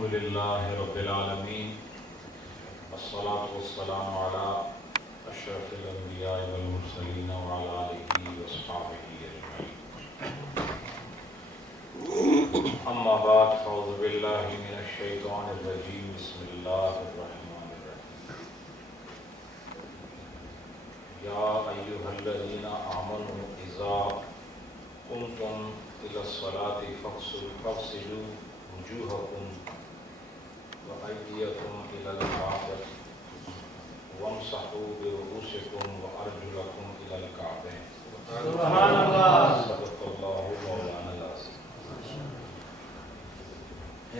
الحمد لله رب العالمين والصلاة والسلام على أشرف الأنبياء والمرسلين وعلى آله وصحبه أجمعين. أما بعد فأعوذ بالله من الشيطان الرجيم. بسم الله الرحمن الرحيم. يا أيها الذين آمنوا إذا قمتم إلى الصلاة فاغسلوا وجوهكم وأيديكم إلى المرافق وامسحوا برؤوسكم وأرجلكم إلى الكعبين. سبحان الله. صدق الله مولانا العظيم.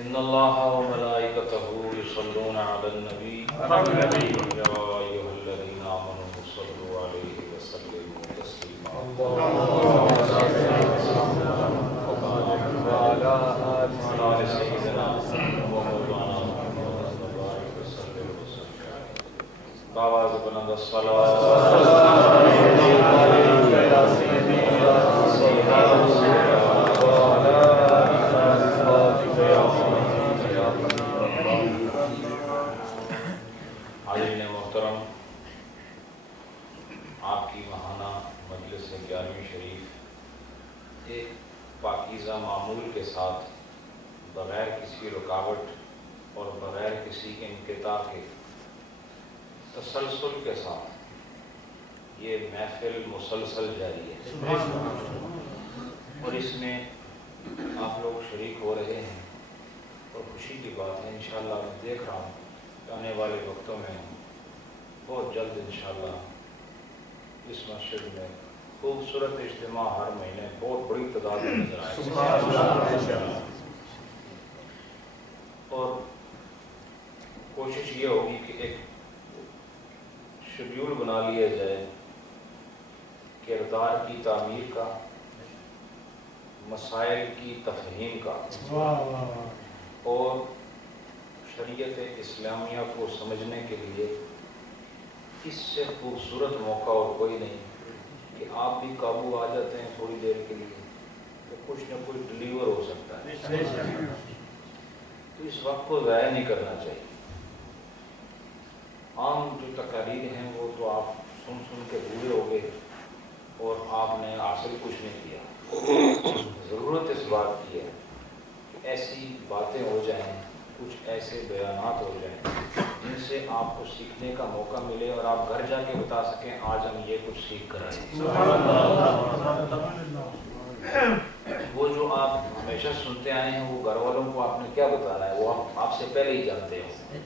إن الله وملائكته يصلون على النبي يا أيها الذين آمنوا صلوا عليه وسلموا تسليما. اللهم صل وعلى آل سيدنا ومولانا محمد وبارك وسلم بآواز بلند الصلاة عالم محترم، آپ کی ماہانہ مجلس 11ویں شریف ایک پاکیزہ معمول کے ساتھ بغیر کسی رکاوٹ اور بغیر کسی انقطاع کے تسلسل کے ساتھ یہ محفل مسلسل جاری ہے اور اس میں آپ لوگ شریک ہو رہے ہیں اور خوشی کی بات ہے. انشاءاللہ میں دیکھ رہا ہوں کہ آنے والے وقتوں میں بہت جلد انشاءاللہ اس مسجد میں خوبصورت اجتماع ہر مہینے بہت بڑی تعداد میں نظر آئے اور کوشش یہ ہوگی کہ ایک شیڈیول بنا لیا جائے کردار کی تعمیر کا، مسائل کی تفہیم کا اور شریعت اسلامیہ کو سمجھنے کے لیے اس سے خوبصورت موقع اور کوئی نہیں کہ آپ بھی قابو آ جاتے ہیں تھوڑی دیر کے لیے تو کچھ نہ کچھ ڈلیور ہو سکتا ہے. تو اس وقت کو ضائع نہیں کرنا چاہیے. عام جو تقاریر ہیں وہ تو آپ سن کے بوڑھے ہو گئے اور آپ نے حاصل کچھ نہیں کیا. ضرورت اس بات کی ہے کہ ایسی باتیں ہو جائیں، کچھ ایسے بیانات ہو جائیں جن سے آپ کو سیکھنے کا موقع ملے اور آپ گھر جا کے بتا سکیں آج ہم یہ کچھ سیکھ کر آئے. وہ جو آپ ہمیشہ سنتے آئے ہیں وہ گھر والوں کو آپ نے کیا بتانا ہے، وہ آپ سے پہلے ہی جانتے ہیں.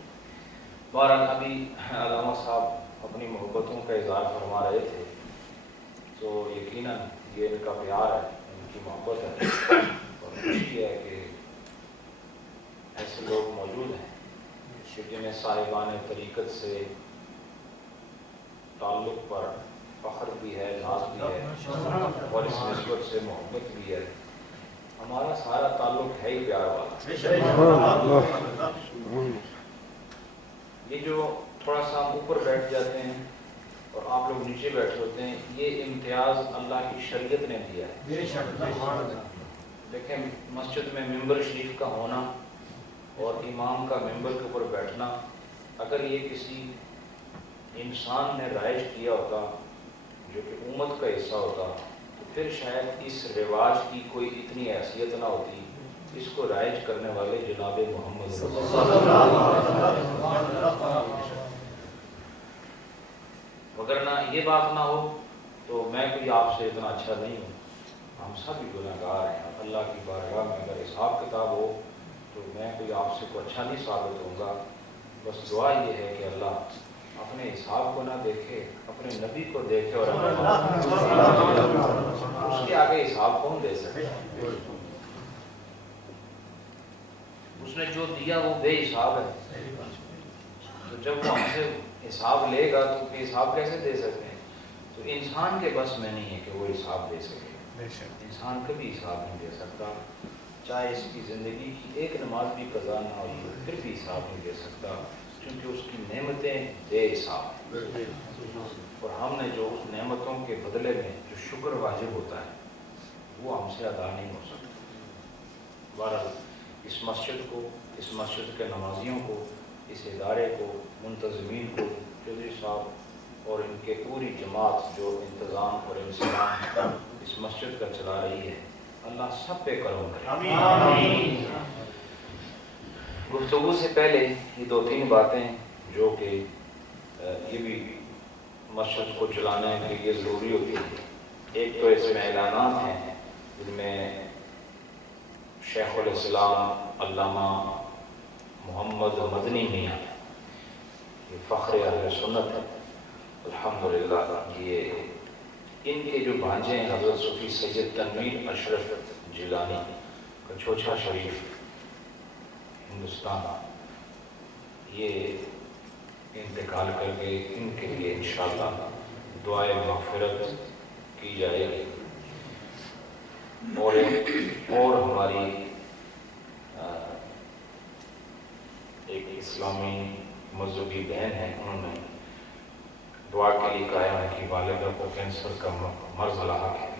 بہرحال ابھی علامہ صاحب اپنی محبتوں کا اظہار فرما رہے تھے تو یقیناً یہ ان کا پیار ہے، ان کی محبت ہے اور خوشی ہے کہ ایسے لوگ موجود ہیں کہ جنہیں صاحبان طریقت سے تعلق پر فخر بھی ہے، ناز بھی ہے اور اس نسبت سے محبت بھی ہے. ہمارا سارا تعلق ہے ہی پیار والا. یہ جو تھوڑا سا ہم اوپر بیٹھ جاتے ہیں اور آپ لوگ نیچے بیٹھے ہوتے ہیں، یہ امتیاز اللہ کی شریعت نے دیا ہے. دیکھیں مسجد میں ممبر شریف کا ہونا اور امام کا ممبر کے اوپر بیٹھنا، اگر یہ کسی انسان نے رائج کیا ہوتا جو کہ امت کا حصہ ہوتا تو پھر شاید اس رواج کی کوئی اتنی حیثیت نہ ہوتی. اس کو رائج کرنے والے جناب محمد صلی اللہ علیہ وسلم. وگرنہ یہ بات نہ ہو تو میں کوئی آپ سے اتنا اچھا نہیں ہوں. ہم سب ہی گنہگار ہیں. اللہ کی بارگاہ میں اگر حساب کتاب ہو تو میں کوئی آپ سے کوئی اچھا نہیں ثابت ہوں گا. بس دعا یہ ہے کہ اللہ اپنے حساب کو نہ دیکھے، اپنے نبی کو دیکھے اور اس کے آگے حساب کون دے سکے. اس نے جو دیا وہ بے حساب ہے. تو جب وہ ہم سے حساب لے گا تو حساب کیسے دے سکتے ہیں؟ تو انسان کے بس میں نہیں ہے کہ وہ حساب دے سکے. انسان کبھی حساب نہیں دے سکتا، چاہے اس کی زندگی کی ایک نماز بھی قضا نہ ہوئی پھر بھی حساب نہیں دے سکتا، کیونکہ اس کی نعمتیں بے حساب ہیں اور ہم نے جو اس نعمتوں کے بدلے میں جو شکر واجب ہوتا ہے وہ ہم سے ادا نہیں ہو سکتا. بہرحال اس مسجد کو، اس مسجد کے نمازیوں کو، اس ادارے کو، منتظمین کو، چودھری صاحب اور ان کے پوری جماعت جو انتظام اور انسان اس مسجد کا چلا رہی ہے، اللہ سب پہ کرم کرے۔ آمین۔ گفتگو سے پہلے یہ 2-3 باتیں جو کہ یہ بھی مسجد کو چلانے کے لیے ضروری ہوتی ہے۔ ایک تو اس میں اعلانات ہیں جن میں شیخ الاسلام علامہ محمد مدنی میاں، یہ فخر اہل سنت ہے الحمدللہ، یہ ان کے جو بھانجے ہیں حضرت صوفی سید تنویر اشرف جیلانی کا چھوچا شریف ہندوستان، یہ انتقال کر گئے۔ ان کے لیے انشاءاللہ دعائے مغفرت کی جائے گی۔ اور ہماری ایک اسلامی مذہبی بہن ہے، انہوں نے دعا کے لیے کہا ہے کہ والدہ کو کینسر کا مرض لاحق ہے،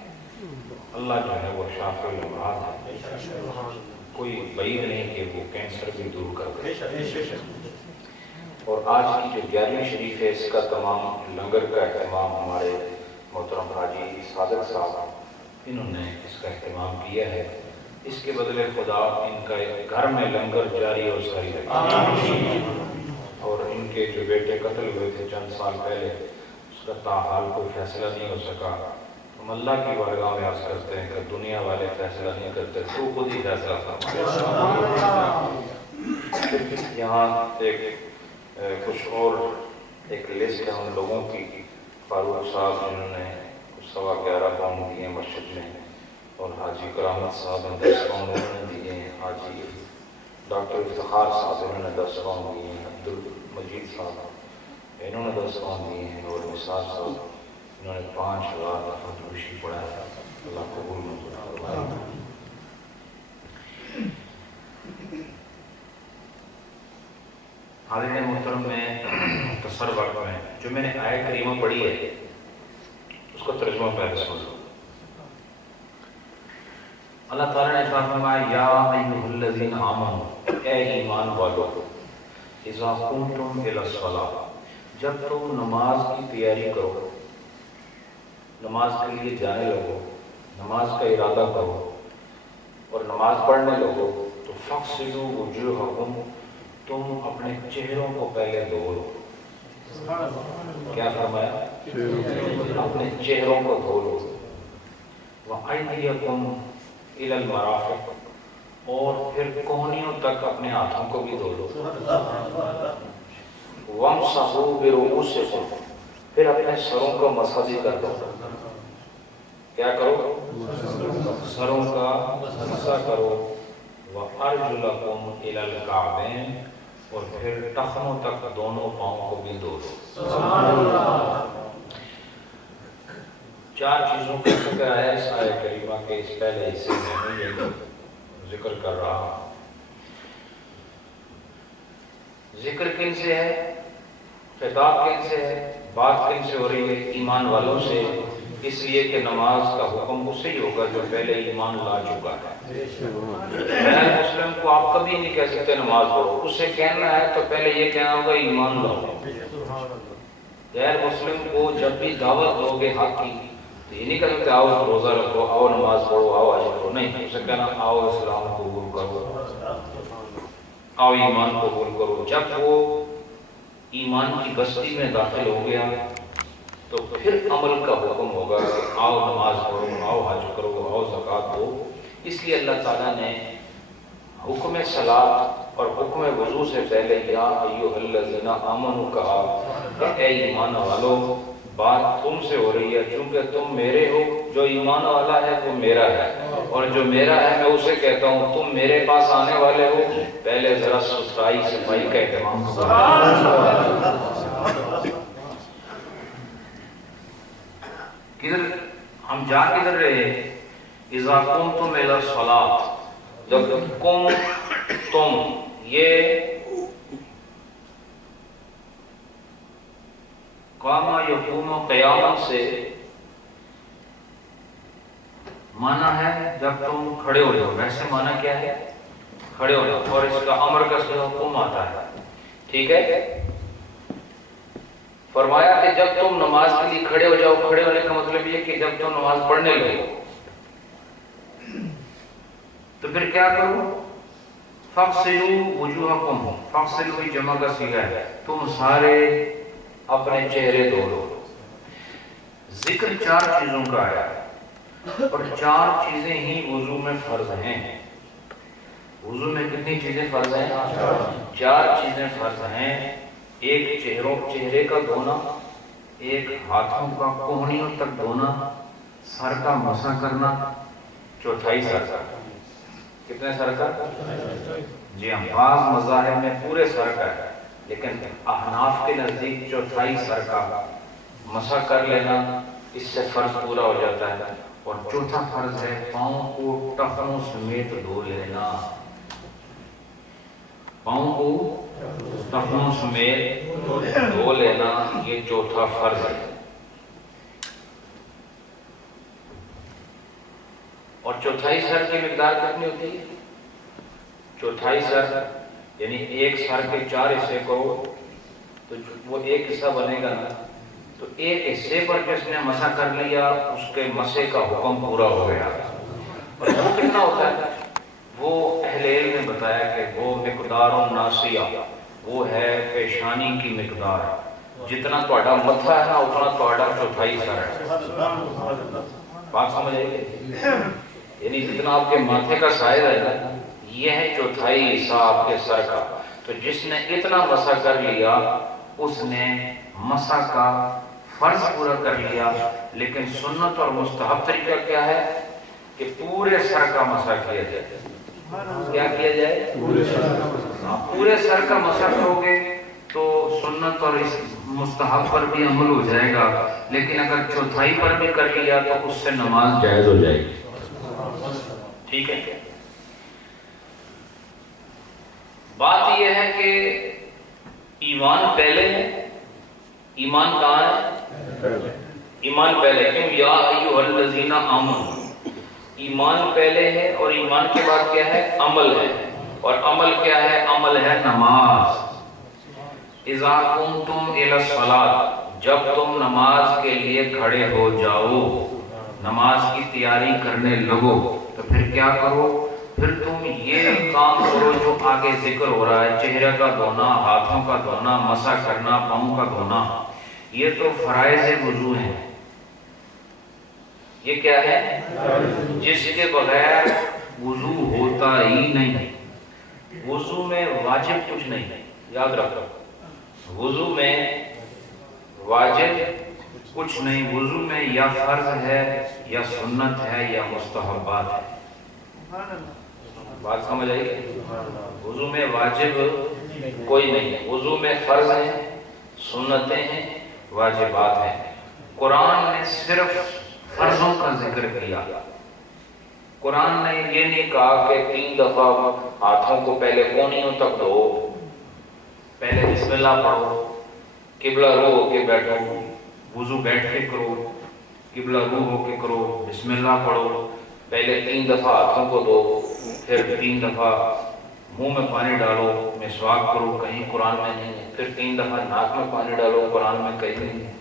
اللہ جو ہے وہ شافی الامراض ہے، کوئی بعید نہیں کہ وہ کینسر بھی دور کر دے۔ اور آج کی جو 11ویں شریف ہے، اس کا تمام لنگر کا اہتمام ہمارے محترم حاجی صادق صاحب انہوں نے اس کا اہتمام کیا ہے۔ اس کے بدلے خدا ان کا گھر میں لنگر جاری اور ساری رکھے۔ اور ان کے جو بیٹے قتل ہوئے تھے چند سال پہلے، اس کا تاحال کوئی فیصلہ نہیں ہو سکا۔ ہم اللہ کی بارگاہ میں عرض کرتے ہیں کہ دنیا والے فیصلہ نہیں کرتے، تو خود ہی فیصلہ فرما۔ یہاں کچھ اور ایک لسٹ ہے ان لوگوں کی، فاروق صاحب جنہوں نے 11.25 پاؤنڈ دیے مسجد میں، اور حاجی کرامت صاحب نے 10 پاؤنڈ انہوں نے دیے ہیں، حاجی ڈاکٹر افتخار صاحب انہوں نے 10 پاؤنڈ دیے ہیں، عبدالمجید صاحب انہوں نے 10 پاؤنڈ دیے ہیں، اور نثار صاحب انہوں نے 5000 کا فروشی پڑھا ہے۔ اللہ قبول منظور فرمائے۔ حاضرین محترم، میں مختصر وقت میں جو میں نے آیت کریمہ پڑھی ہے اس کو ترجمہ پہلے سن لو۔ اللہ تعالیٰ نے فرمایا یا ایھا الذین آمنوا، اے ایمان والو، اذا قمتم الی الصلاۃ، جب تم نماز کی تیاری کرو، نماز کے لیے جانے لگو، نماز کا ارادہ کرو اور نماز پڑھنے لگو، تو فاغسلوا وجوہکم، تم اپنے چہروں کو پہلے دھو لو۔ کیا فرمایا؟ اپنے چہروں کو دھو لو۔ وَأَيْدِيَکُمْ إِلَى الْمَرَافِقِ، اور پھر کوہنیوں تک اپنے ہاتھوں کو بھی دھو لو۔ وَامْسَحُوا بِرُؤُوسِکُمْ، پھر اپنے سروں کو مسح بھی کر دو۔ کیا کرو؟ سروں کا مسح کرو۔ وَأَرْجُلَکُمْ إِلَى الْکَعْبَیْن، اور پھر ٹخنوں تک دونوں پاؤں کو بھی دھو لو۔ 4 چیزوں کا ذکر ہے اس آیت کریمہ کے اس پہلے حصے میں، میں یہ ذکر کر رہا ہوں۔ ذکر کن سے ہے؟ خطاب کن سے ہے؟ بات کن سے ہو رہی ہے؟ ایمان والوں سے، اس لیے کہ نماز کا حکم اس سے ہی ہوگا جو پہلے ایمان لا چکا ہے۔ غیر مسلم کو آپ کبھی نہیں کہہ سکتے نماز پڑھو، اس سے کہنا ہے تو پہلے یہ کہنا ہوگا ایمان لاؤ۔ غیر مسلم کو جب بھی دعوت دو گے حق کی، تو یہ نہیں کہہ سکتے آؤ روزہ رکھو، آؤ نماز پڑھو، آؤ حج کرو، نہیں، اسے کہنا آؤ اسلام قبول کرو، آؤ ایمان قبول کرو۔ جب وہ ایمان کی بستی میں داخل ہو گیا تو پھر عمل کا حکم ہوگا کہ آؤ نماز پڑھو، آؤ حج کرو، آؤ زکوٰۃ دو۔ اس لیے اللہ تعالیٰ نے حکم صلاۃ اور حکم وضو سے پہلے یا ایھا الذین آمنوا کہا کہ اے ایمان والو، بات تم سے ہو رہی ہے چونکہ تم میرے ہو، جو ایمان والا ہے وہ میرا ہے، اور جو میرا ہے میں اسے کہتا ہوں تم میرے پاس آنے والے ہو، پہلے ذرا ستھرائی صفائی کا اہتمام کرو۔ کدھر ہم جا کدھر رہے؟ اذا قمتم الی الصلاۃ، جب قم تم، یہ قام یقوم قیاما سے معنی ہے جب تم کھڑے ہو جاؤ۔ ویسے معنی کیا ہے؟ کھڑے ہو جاؤ، اور اس کا امر کا صیغہ قم آتا ہے، ٹھیک ہے؟ فرمایا کہ جب تم نماز کے لیے کھڑے ہو جاؤ، کھڑے ہونے کا مطلب یہ کہ جب تم نماز پڑھنے لگو تو پھر کیا کرو؟ فَاغْسِلُوا وُجُوهَكُمْ، فَاغْسِلُوا جمع کا صیغہ ہے، تم سارے اپنے چہرے دھو لو۔ ذکر 4 چیزوں کا آیا اور 4 چیزیں ہی وضو میں فرض ہیں۔ وضو میں کتنی چیزیں فرض ہیں؟ 4 چیزیں فرض ہیں۔ ایک چہرے کا دھونا، ایک ہاتھوں کا کوہنیوں تک دھونا، سر کا مسح کرنا، چوتھائی سر کا۔ کتنے سر کا؟ جی ہاں، بعض مذاہب میں پورے سر کا ہے، لیکن احناف کے نزدیک چوتھائی سر کا مسح کر لینا، اس سے فرض پورا ہو جاتا ہے۔ اور چوتھا فرض ہے پاؤں کو ٹخنوں سمیت دھو لینا، پاؤں کو ٹخنوں سمیت دھو لینا، یہ چوتھا فرض ہے۔ اور چوتھائی سر کی مقدار کتنی ہوتی ہے؟ چوتھائی سر یعنی ایک سر کے 4 حصے کو تو وہ ایک حصہ بنے گا نا، تو ایک حصے پر جس نے مسح کر لیا اس کے مسح کا حکم پورا ہو گیا۔ اور وہ کتنا ہوتا ہے؟ وہ اہل علم نے بتایا کہ وہ مقدار ناسیہ، وہ ہے پیشانی کی مقدار، جتنا تہاڈا متھا ہے نا اتنا تہاڈا چوتھائی سر ہے۔ بات سمجھ آئی؟ یعنی جتنا آپ کے ماتھے کا سائز ہے نا، یہ ہے چوتھائی حصہ آپ کے سر کا۔ تو جس نے اتنا مسح کر لیا اس نے مسح کا فرض پورا کر لیا، لیکن سنت اور مستحب طریقہ کیا ہے کہ پورے سر کا مسح کیا جائے۔ کیا کیا جائے؟ پورے سر کا مسح کرو گے تو سنت اور اس مستحب پر بھی عمل ہو جائے گا، لیکن اگر چوتھائی پر بھی کر لیا تو اس سے نماز جائز ہو جائے گی۔ ٹھیک ہے؟ بات یہ ہے کہ ایمان پہلے ہے، ایمان کہاں ہے؟ ایمان پہلے، کیوں؟ یا ایھا الذین آمنوا، ایمان پہلے ہے، اور ایمان کے بعد کیا ہے؟ عمل ہے، اور عمل کیا ہے؟ عمل ہے نماز۔ اذا قمتم الی الصلاۃ، جب تم نماز کے لیے کھڑے ہو جاؤ، نماز کی تیاری کرنے لگو، تو پھر کیا کرو؟ پھر تم یہ کام کرو جو آگے ذکر ہو رہا ہے، چہرے کا دھونا، ہاتھوں کا دھونا، مسح کرنا، پاؤں کا دھونا، یہ تو فرائض وضو ہیں۔ یہ کیا ہے؟ جس کے بغیر وضو ہوتا ہی نہیں۔ وضو میں واجب کچھ نہیں، یاد رکھو، وضو میں واجب کچھ نہیں، وضو میں یا فرض ہے یا سنت ہے یا مستحبات ہے۔ بات سمجھ آئی؟ وضو میں واجب کوئی نہیں ہے، وضو میں فرض ہیں، سنتیں ہیں، واجبات ہیں۔ قرآن نے صرف فرضوں کا ذکر کیا، قرآن نے یہ نہیں کہا کہ 3 دفعہ ہاتھوں کو پہلے کونیوں تک دھو، پہلے بسم اللہ پڑھو، قبلہ رو ہو کے بیٹھو، وضو بیٹھ کے کرو، قبلہ رو ہو کے کرو، بسم اللہ پڑھو، پہلے 3 دفعہ ہاتھوں کو دھو، پھر 3 دفعہ منہ میں پانی ڈالو، مسواک کرو، کہیں قرآن میں نہیں ہے، پھر 3 دفعہ ناک میں پانی ڈالو، قرآن میں کہیں نہیں ہے،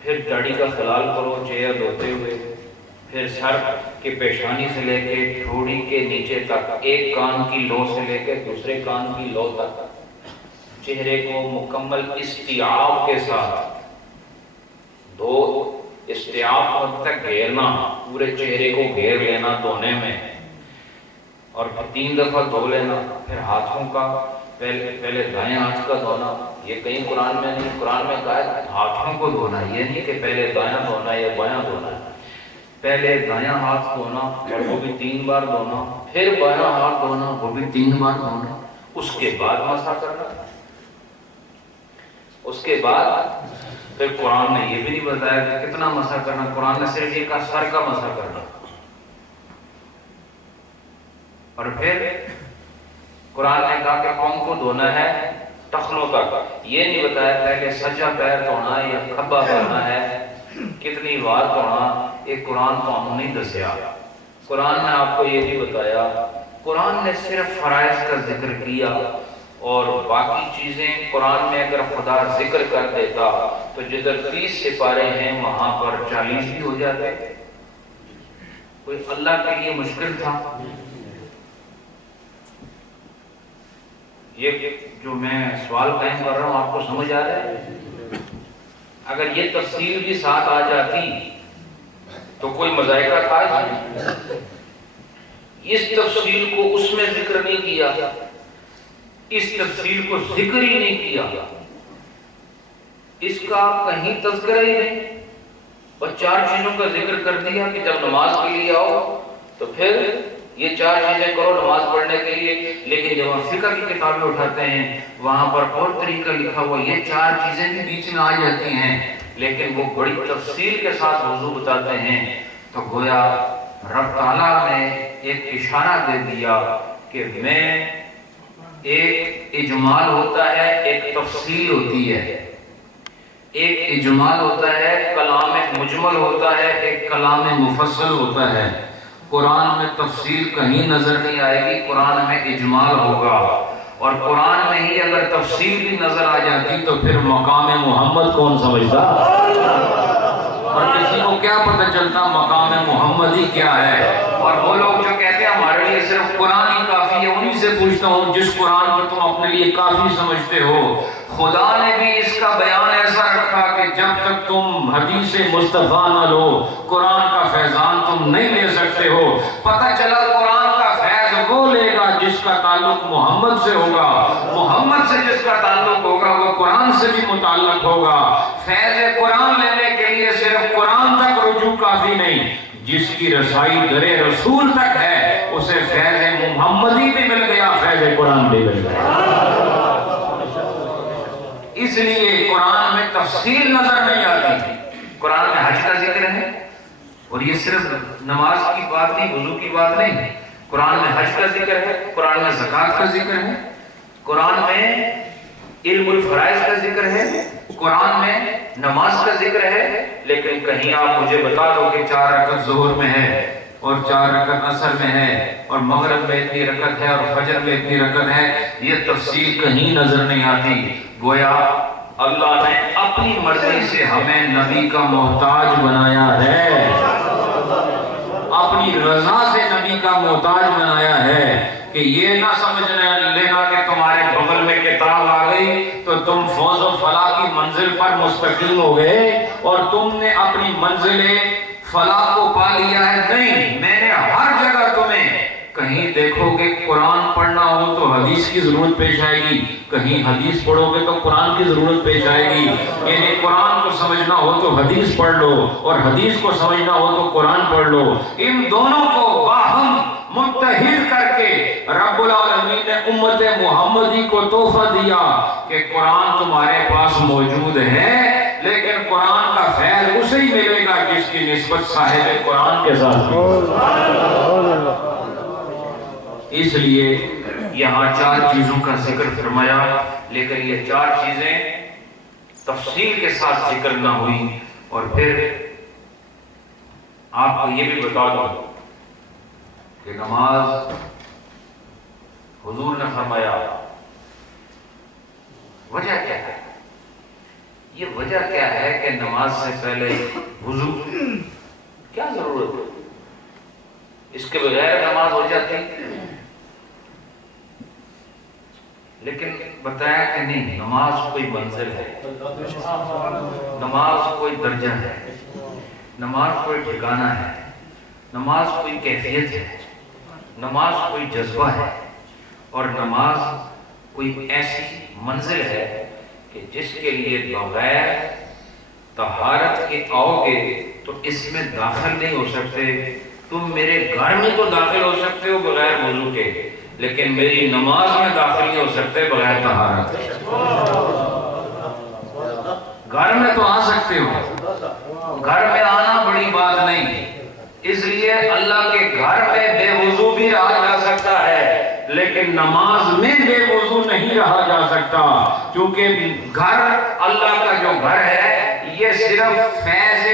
پھر داڑھی کا خلال کرو چہرہ دھوتے ہوئے، پھر سر کے پیشانی سے لے کے ٹھوڑی کے نیچے تک، ایک کان کی لو سے لے کے دوسرے کان کی لو تک چہرے کو مکمل استیعاب کے ساتھ دھو۔ استیعاب تک گھیرنا، پورے چہرے کو گھیر لینا دھونے میں، اور 3 دفعہ دھو لینا۔ پھر ہاتھوں کا پہلے دائیں ہاتھ کا دھونا، یہ کہیں قرآن میں نہیں، قرآن میں کہا ہے ہاتھوں کو دھونا، یہ نہیں کہ پہلے دائیں دھونا یا بایاں دھونا ہے، پہلے دائیں ہاتھ دھونا اور وہ بھی 3 بار دھونا، پھر بایاں ہاتھ دھونا، وہ بھی 3 بار دھونا، اس کے بعد مسح کرنا۔ اس کے بعد پھر قرآن نے یہ بھی نہیں بتایا کہ کتنا مسح کرنا، قرآن نے صرف یہ کہا سر کا مسح کرنا۔ اور پھر قرآن نے کہا کہ پاؤں کو دھونا ہے ٹخنوں تک، یہ نہیں بتایا پہلے سجا پیر دھونا ہے یا کھبا دھونا ہے، کتنی بار دھونا، یہ قرآن تو ہم نہیں دسیا۔ قرآن نے آپ کو یہ نہیں بتایا، قرآن نے صرف فرائض کا ذکر کیا اور باقی چیزیں قرآن میں اگر خدا ذکر کر دیتا تو جدھر 30 سپارے ہیں وہاں پر 40 بھی ہو جاتے. کوئی اللہ کے لیے مشکل تھا؟ یہ جو میں سوال قائم کر رہا ہوں آپ کو سمجھ آ رہا ہے؟ اگر یہ تفصیل بھی ساتھ آ جاتی تو کوئی مذائقہ تھا؟ اس تفصیل کو اس میں ذکر نہیں کیا، اس تفصیل کو ذکر ہی نہیں کیا، اس کا کہیں تذکرہ ہی نہیں، اور 4 چیزوں کا ذکر کر دیا کہ جب نماز کے لیے آؤ تو پھر یہ 4 چیزیں کرو نماز پڑھنے کے لیے. لیکن جب ہم فقہ کی کتابیں اٹھاتے ہیں وہاں پر اور طریقہ لکھا ہوا، یہ 4 چیزیں بھی بیچ میں آ جاتی ہیں لیکن وہ بڑی تفصیل کے ساتھ موضوع بتاتے ہیں. تو گویا رب تعالیٰ نے ایک اشارہ دے دیا کہ میں ایک اجمال ہوتا ہے، ایک تفصیل ہوتی ہے. ایک اجمال ہوتا ہے، کلام مجمل ہوتا ہے، ایک کلام مفصل ہوتا ہے. قرآن میں تفصیل کہیں نظر نہیں آئے گی، قرآن میں اجمال ہوگا. اور قرآن میں ہی اگر تفصیل بھی نظر آ جاتی تو پھر مقام محمد کون سمجھتا؟ اور کسی کو کیا پتہ چلتا مقام محمد ہی کیا ہے؟ اور وہ لوگ جو کہتے ہیں ہمارے لیے صرف قرآن ہی کافی ہے، انہی سے پوچھتا ہوں جس قرآن کو تم اپنے لیے کافی سمجھتے ہو، خدا نے بھی اس کا بیان ایسا رکھا کہ جب تک تم حدیث مصطفیٰ نہ لو قرآن کا فیضان تم نہیں لے سکتے ہو. پتہ چلا قرآن کا فیض وہ لے گا جس کا تعلق محمد سے ہوگا، محمد سے جس کا تعلق ہوگا وہ قرآن سے بھی متعلق ہوگا. فیض قرآن لینے کے لیے صرف قرآن تک رجوع کافی نہیں، جس کی رسائی در رسول تک ہے اسے فیض محمدی بھی مل گیا، فیض قرآن بھی مل گیا. اس لیے قرآن میں تفصیل نظر نہیں آتی. قرآن میں حج کا ذکر ہے، اور یہ صرف نماز کی بات نہیں، وضو کی بات نہیں. قرآن میں حج کا ذکر ہے، قرآن میں زکوٰۃ کا ذکر ہے، قرآن میں علم الفرائض کا ذکر ہے، قرآن میں نماز کا ذکر ہے. لیکن کہیں آپ مجھے بتا دو کہ 4 رکعت ظہر میں ہے اور 4 رکعت عصر میں ہے اور مغرب میں اتنی رکعت ہے اور فجر میں اتنی رکعت ہے، یہ تفصیل کہیں نظر نہیں آتی. گویا اللہ نے اپنی مرضی سے ہمیں نبی کا محتاج بنایا ہے، اپنی رضا سے نبی کا محتاج بنایا ہے. کہ یہ نہ سمجھ لینا کہ تمہارے بغل میں کتاب آ گئی تو تم فوز و فلاح کی منزل پر مستقیم ہو گئے اور تم نے اپنی منزل فلاح کو پا لیا ہے. نہیں، میں نے ہر جگہ تمہیں، کہیں دیکھو گے قرآن پڑھنا ہو تو حدیث کی ضرورت پیش آئے گی، کہیں حدیث پڑھو گے تو قرآن کی ضرورت پیش آئے گی. یعنی قرآن کو سمجھنا ہو تو حدیث پڑھ لو اور حدیث کو سمجھنا ہو تو قرآن پڑھ لو. ان دونوں کو باہم متحد کر کے رب العالمین نے امت محمدی کو تحفہ دیا کہ قرآن تمہارے پاس موجود ہے، لیکن قرآن کا فیض اسے ہی ملے گا جس کی نسبت صاحب قرآن کے ساتھ. اس لیے یہاں 4 چیزوں کا ذکر فرمایا، لیکن یہ 4 چیزیں تفصیل کے ساتھ ذکر نہ ہوئی. اور پھر آپ کو یہ بھی بتا دوں کہ نماز حضور نے فرمایا، وجہ کیا ہے؟ یہ وجہ کیا ہے کہ نماز سے پہلے وضو کیا ضرورت ہے؟ اس کے بغیر نماز ہو جاتی. لیکن بتایا کہ نہیں، نماز کوئی منزل ہے، نماز کوئی درجہ ہے، نماز کوئی ٹھکانہ ہے، نماز کوئی کیفیت ہے، نماز کوئی جذبہ ہے، اور نماز کوئی ایسی منزل ہے کہ جس کے لیے بغیر طہارت کے آؤ گے تو اس میں داخل نہیں ہو سکتے. تم میرے گھر میں تو داخل ہو سکتے ہو بغیر وضو کے، لیکن میری نماز میں داخل نہیں ہو سکتے بغیر طہارت. گھر میں تو آ سکتے ہو، گھر میں آنا بڑی بات نہیں. اس لیے اللہ کے گھر میں بے وضو بھی رہا جا سکتا ہے، لیکن نماز میں بے وضو نہیں رہا جا سکتا، کیونکہ گھر اللہ کا جو گھر ہے یہ صرف فیض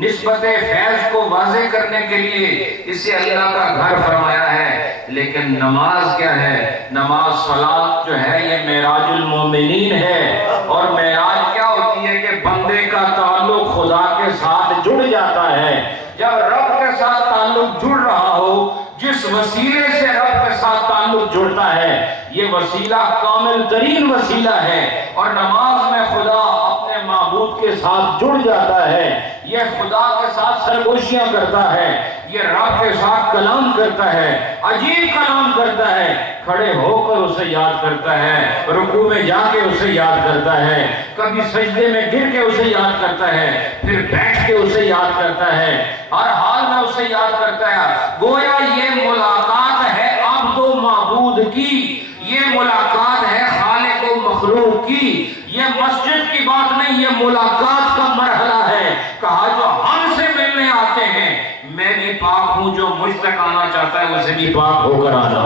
نسبت فیض کو واضح کرنے کے لیے اسے اللہ کا گھر فرمایا ہے، لیکن نماز کیا ہے؟ نماز صلاۃ جو ہے یہ معراج المومنین ہے، اور معراج کیا ہوتی ہے کہ بندے کا تعلق خدا کے ساتھ جڑ جاتا ہے۔ جب رب کے ساتھ تعلق جڑ رہا ہو، جس وسیلے سے رب کے ساتھ تعلق جڑتا ہے، یہ وسیلہ کامل ترین وسیلہ ہے، اور نماز میں خدا اپنے معبود کے ساتھ جڑ جاتا ہے، یہ خدا کے ساتھ سرگوشیاں کرتا ہے، یہ رب کے ساتھ کلام کرتا ہے، عجیب کلام کرتا ہے، کھڑے ہو کر اسے یاد کرتا ہے، رکوع میں جا کے اسے یاد کرتا ہے، کبھی سجدے میں گر کے اسے یاد کرتا ہے، پھر بیٹھ کے اسے یاد کرتا ہے، ہر حال میں اسے یاد کرتا ہے۔ گویا یہ ملاقات ہے عبد و معبود کی، یہ ملاقات ہے خالق و مخلوق کی، یہ مسجد کی بات نہیں، یہ ملاقات کا مرحلہ ہے۔ کہا جو ہم سے ملنے آتے ہیں میں بھی پاک ہوں، جو مجھ تک آنا چاہتا ہے اسے بھی پاک ہو کر آنا۔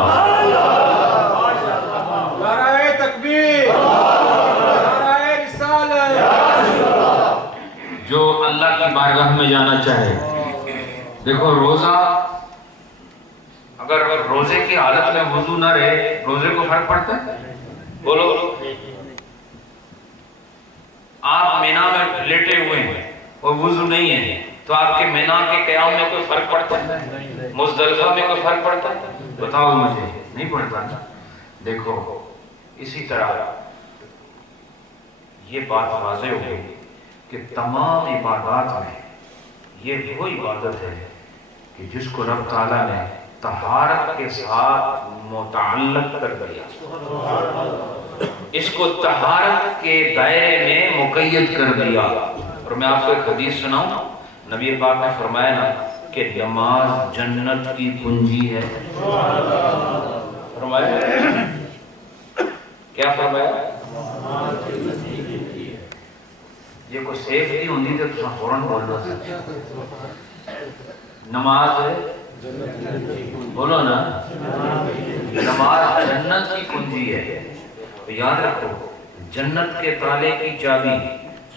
نعرہ تکبیر، نعرہ رسالت۔ جو اللہ کی بارگاہ میں جانا چاہے، دیکھو روزہ، اگر روزے کی حالت میں وضو نہ رہے روزے کو فرق پڑتا ہے؟ بولو، آپ مینا میں لیٹے ہوئے ہیں اور وضو نہیں ہے تو آپ کے مینا کے قیام میں کوئی فرق پڑتا ہے؟ مزدلفہ میں کوئی فرق پڑتا ہے؟ بتاؤ مجھے، نہیں پڑتا۔ دیکھو اسی طرح یہ بات واضح ہو گئی کہ تمام عبادات میں یہ وہ عبادت ہے کہ جس کو رب تعالیٰ نے طہارت کے ساتھ متعلق کر دیا، اس کو طہارت کے دائرے میں مقید کر دیا۔ اور میں آپ کو ایک حدیث سناؤں، نبی پاک نے فرمایا نا کہ نماز جنت کی کنجی ہے۔ فرمایا کیا؟ فرمایا یہ کوئی سیفٹی ہوندی تو تساں فوراً بول دو، نماز ہے، بولو نا، نماز جنت کی کنجی ہے۔ تو یاد رکھو جنت کے تالے کی چابی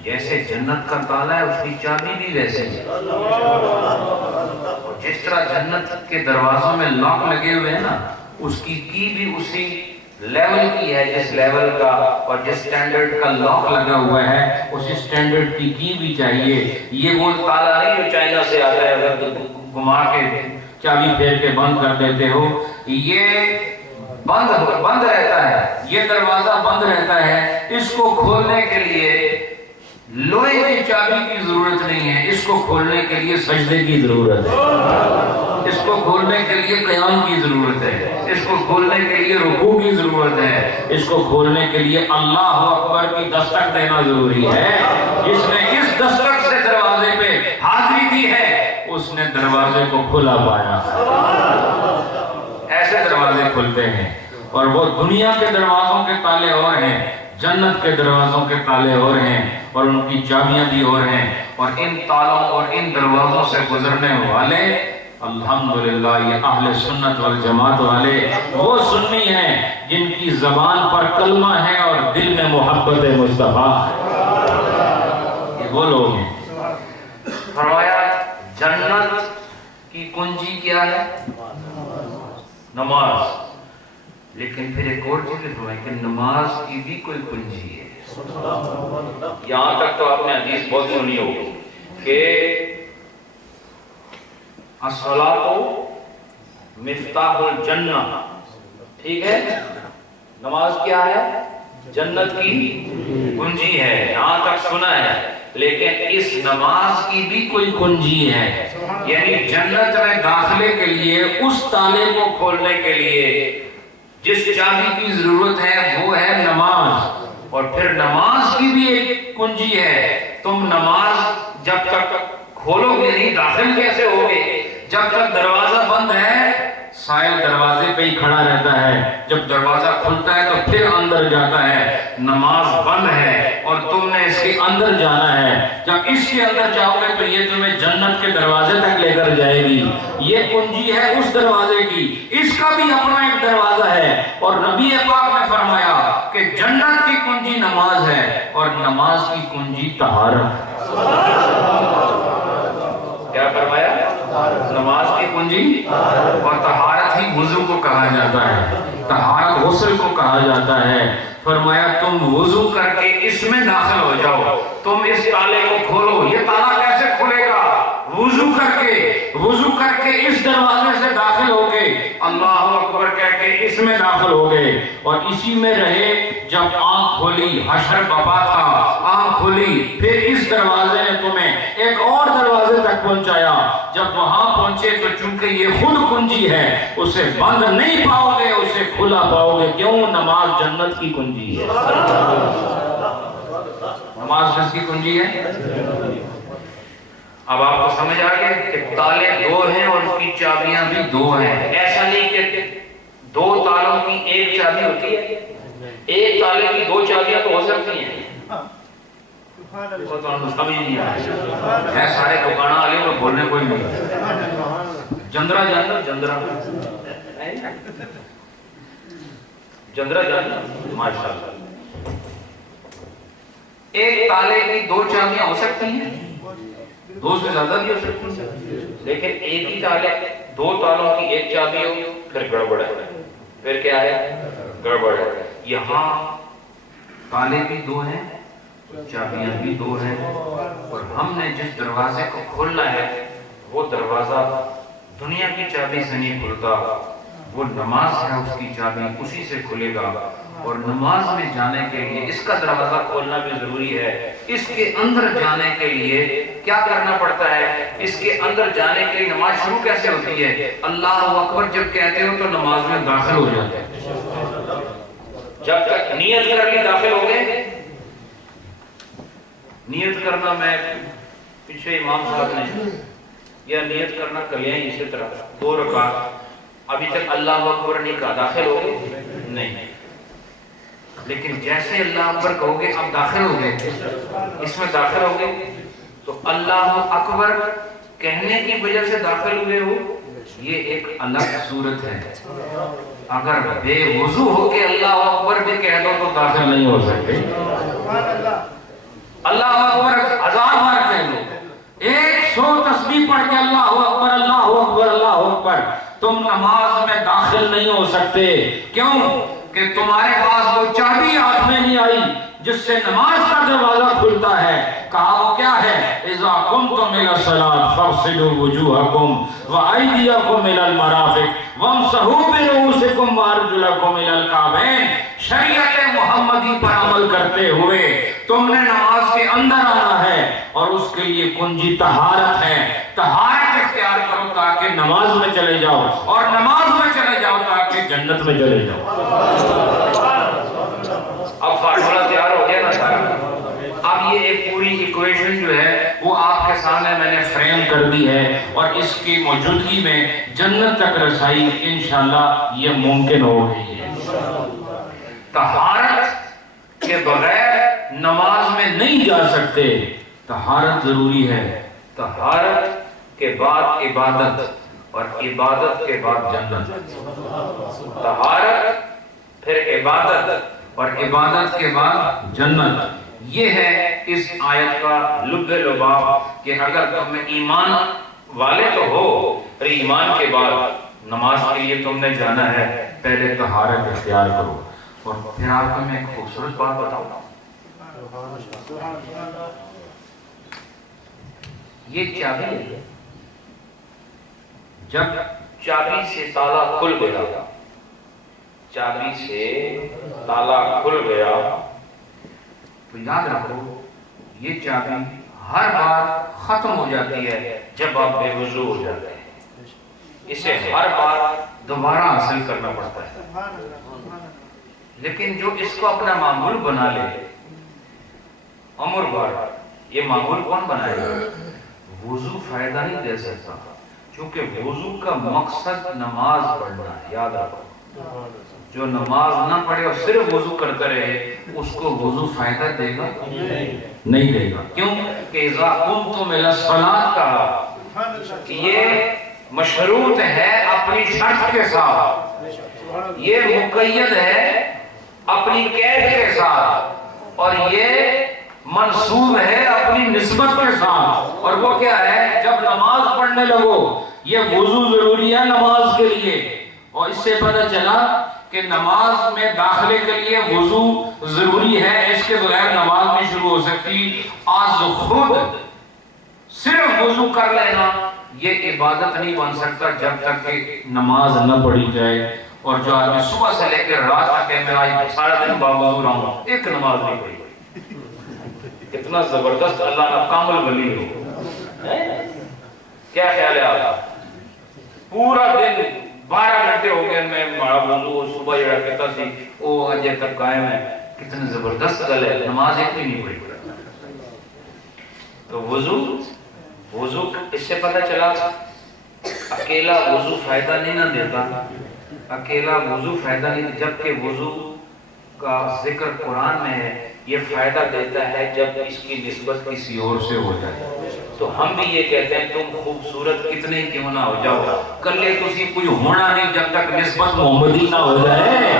جیسے جنت کا تالا ہے، اس کی چابی بھی ویسے ہے۔ اور جس طرح جنت کے دروازوں میں لاک لگے ہوئے ہیں نا، اس کی بھی اسی لیول کی ہے جس لیول کا اور جس سٹینڈرڈ کا لاک لگا ہوا ہے، اسی سٹینڈرڈ کی بھی چاہیے۔ یہ وہ تالا نہیں جو چائنا سے آتا ہے، اگر گھما کے چابی پھیر کے بند کر دیتے ہو، یہ بند رہتا ہے، یہ دروازہ بند رہتا ہے۔ اس کو کھولنے کے لیے لوہے کی چابی کی ضرورت نہیں ہے، اس کو کھولنے کے لیے سجدے کی ضرورت ہے، اس کو کھولنے کے لیے قیام کی ضرورت ہے، اس کو کھولنے کے لیے رکوع کی ضرورت ہے، اس کو کھولنے کے لیے اللہ اکبر کی دستک دینا ضروری ہے۔ جس نے اس دستک سے دروازے پہ حاضری دی ہے اس نے دروازے کو کھلا پایا۔ ایسے دروازے کھلتے ہیں، اور وہ دنیا کے دروازوں کے تالے اور ہیں، جنت کے دروازوں کے تالے اور ہیں، اور ان کی چابیاں بھی اور ہیں، اور ان تالوں اور ان دروازوں سے گزرنے والے الحمدللہ یہ اہل سنت والجماعت والے وہ سنی ہیں جن کی زبان پر کلمہ ہے اور دل میں محبت مصطفیٰ ہے۔ یہ وہ لوگ ہیں۔ فرمایا جنت کی کنجی کیا ہے؟ نماز۔ لیکن پھر ایک اور چیز فرمائی کہ نماز کی بھی کوئی کنجی ہے۔ یہاں تک تو آپ نے حدیث بہت سنی ہوگی کہ الصلاۃ مفتاح الجنہ، ٹھیک ہے؟ نماز کیا ہے؟ جنت کی کنجی ہے، یہاں تک سنا ہے۔ لیکن اس نماز کی بھی کوئی کنجی ہے، یعنی جنت میں داخلے کے لیے اس تالے کو کھولنے کے لیے جس چابی کی ضرورت ہے وہ ہے نماز۔ اور پھر نماز کی بھی ایک کنجی ہے، تم نماز جب تک کھولو گے نہیں داخل کیسے ہوگے؟ جب تک دروازہ بند ہے سائل دروازے پہ ہی کھڑا رہتا ہے، جب دروازہ کھلتا ہے تو پھر اندر جاتا ہے۔ نماز بند ہے اور تم نے اس کے اندر جانا ہے، جب اس کے اندر جاؤ گے تو یہ تمہیں جنت کے دروازے تک لے کر جائے گی۔ یہ کنجی ہے اس دروازے کی، اس کا بھی اپنا ایک دروازہ ہے، اور نبی پاک نے فرمایا کہ جنت کی کنجی نماز ہے اور نماز کی کنجی طہارت ہے۔ کیا فرمایا؟ نماز کی کنجی اور طہارت ہی وضو کو کہا جاتا ہے، طہارت غسل کو کہا جاتا ہے۔ فرمایا تم وضو کر کے اس میں داخل ہو جاؤ، تم اس تالے کو کھولو۔ یہ تالا کیسے کھلے گا؟ وضو کر کے اس دروازے سے داخل ہو گئے، اللہ اکبر کہہ کے اس میں داخل ہو گئے اور اسی میں رہے۔ جب آنکھ کھولی، حشر بابا تھا، آنکھ کھولی، پھر اس دروازے نے تمہیں ایک اور دروازے تک پہنچایا۔ جب وہاں پہنچے تو چونکہ یہ خود کنجی ہے، اسے بند نہیں پاؤ گے، اسے کھلا پاؤ گے۔ کیوں؟ نماز جنت کی کنجی ہے۔ نماز کس کی کنجی ہے؟ اب آپ کو سمجھ آ گیا کہ تالے دو ہیں اور ان کی چابیاں بھی دو ہیں۔ ایسا نہیں کہ دو تالوں کی ایک چابی ہوتی ہے، ایک تالے کی دو چابیاں تو ہو سکتی ہیں۔ تو ہم سمجھ نہیں آئے ہے سارے دکانہ والے کو بولنے کوئی نہیں۔ جندرا جاننا، جندرا جاننا، ماشاءاللہ۔ ایک تالے کی دو چابیاں ہو سکتی ہیں، دو سے زیادہ بھی ہو سکتی ہیں، لیکن ایک ہی تالے، دو تالوں کی ایک چابی ہو پھر گڑبڑ ہے۔ پھر کیا ہے؟ گڑبڑ ہے۔ یہاں تالے بھی دو ہیں، چابیاں بھی دو ہیں، اور ہم نے جس دروازے کو کھولنا ہے وہ دروازہ دنیا کی چابی سے نہیں کھلتا، وہ نماز ہے، اس کی چابی اسی سے کھلے گا۔ اور نماز میں جانے کے لیے اس کا دروازہ کھولنا بھی ضروری ہے۔ اس کے اندر جانے کے لیے کیا کرنا پڑتا ہے؟ اس کے اندر جانے کے لیے نماز شروع کیسے ہوتی ہے؟ اللہ اکبر جب کہتے ہو تو نماز میں داخل ہو جاتے ہیں۔ جب تک نیت کر لی داخل ہو گئے۔ نیت کرنا، میں پیچھے امام صاحب نے یا نیت کرنا کلیاں اسی طرح 2 رکعت، ابھی تک اللہ اکبر نہیں کہا، داخل ہو گئے نہیں، لیکن جیسے اللہ اکبر کہو گے اب داخل ہو گئے، اس میں داخل ہو گئے تو اللہ اکبر کہنے کی وجہ سے داخل ہوئے ہو، یہ ایک الگ صورت ہے۔ اگر بے وضو ہو کے اللہ اکبر بھی کہہ دو تو داخل نہیں ہو سکتے۔ اللہ اکبر 1000 بار کہہ دو، 100 تسبیح پڑھ کے اللہ اکبر اللہ اکبر اللہ اکبر، تم نماز میں داخل نہیں ہو سکتے۔ کیوں؟ کہ تمہارے پاس وہ چابی ہاتھ میں نہیں آئی جس سے نماز کا دروازہ کھلتا ہے۔ کہا وہ کیا ہے؟ اذا قمتم الى الصلاة فاغسلوا وجوهكم وأيديكم الى المرافق وامسحوا برؤوسكم وارجلكم الى الكعبين۔ شریعت محمدی پر عمل کرتے ہوئے تم نے نماز کے اندر آنا ہے، اور اس کے لیے کنجی طہارت ہے۔ طہارت اختیار کرو تاکہ نماز میں چلے جاؤ، اور نماز میں چلے جاؤ تاکہ جنت میں چلے جاؤ۔ اب فارمولہ تیار ہو گیا نا سارا۔ اب یہ ایک پوری ایکویشن جو ہے وہ آپ کے سامنے میں نے فریم کر دی ہے، اور اس کی موجودگی میں جنت تک رسائی انشاءاللہ یہ ممکن ہو گئی ہے۔ طہارت کے بغیر نماز میں نہیں جا سکتے، طہارت ضروری ہے۔ طہارت کے بعد عبادت، اور عبادت کے بعد جنت۔ طہارت پھر عبادت، اور عبادت کے بعد جنت۔ یہ ہے اس آیت کا لب لباب کہ اگر تم میں ایمان والے تو ہو، اور ایمان کے بعد نماز کے لیے تم نے جانا ہے، پہلے طہارت اختیار کرو۔ اور پھر آپ کو میں ایک خوبصورت بات بتاؤں، یہ چابی ہے، جب چابی سے تالا کھل گیا، چابی سے تالا کھل گیا تو یاد رکھو یہ چابی ہر بار ختم ہو جاتی ہے جب آپ بے وضو ہو جاتے ہیں، اسے ہر بار دوبارہ حاصل کرنا پڑتا ہے۔ لیکن جو اس کو اپنا معمول بنا لے عمر بار، یہ معمول کون بنائے گا؟ وضو فائدہ نہیں دے سکتا، کیونکہ وضو کا مقصد نماز پڑھنا ہے۔ یاد رکھو، جو نماز نہ پڑھے اور صرف وضو کرتا رہے اس کو وضو فائدہ دے گا نہیں دے گا۔ کیوں کہ اذا قمتم الى الصلاة کہا، یہ مشروط ہے اپنی شرط کے ساتھ، یہ مقید ہے اپنی قید کے ساتھ، اور یہ منسوب ہے اپنی نسبت کے ساتھ، اور وہ کیا ہے؟ جب نماز پڑھنے لگو یہ وضو ضروری ہے نماز کے لیے، اور اس سے پتہ چلا کہ نماز میں داخلے کے لیے وضو ضروری ہے، اس کے بغیر نماز نہیں شروع ہو سکتی۔ آج خود صرف وضو کر لینا یہ عبادت نہیں بن سکتا جب تک کہ نماز نہ پڑھی جائے۔ اور جو آدمی صبح سے لے کے رات تک کہ میں آج سارا دن باوضو رہا ہوں، ایک نماز نہیں پڑھی، کتنا زبردست اللہ کا کامل ولی ہو۔ کیا خیال ہے آپ؟ پورا دن 12 گھنٹے ہو گئے میں وضو صبح جڑا کہتا سی وہ اجے تک قائم ہے، کتنے زبردست گل ہے، نماز ایک بھی نہیں پڑھی۔ تو وضو اس سے پتہ چلا اکیلا وضو فائدہ نہیں نہ دیتا، اکیلا وضو فائدہ نہیں، جبکہ وضو کا ذکر قرآن میں ہے، یہ فائدہ دیتا ہے جب اس کی نسبت کسی اور سے ہو جائے۔ تو ہم بھی یہ کہتے ہیں تم خوبصورت کتنے کیوں نہ ہو جاؤ، کلے تسی کوئی ہونا نہیں جب تک نسبت محمدی نہ ہو جائے۔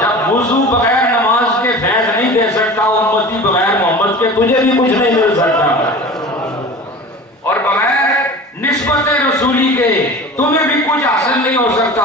جب وضو بغیر نماز کے فیض نہیں دے سکتا، امتی بغیر محمد کے تجھے بھی کچھ نہیں مل سکتا، اور بغیر نسبت رسولی کے تمہیں بھی کچھ حاصل نہیں ہو سکتا۔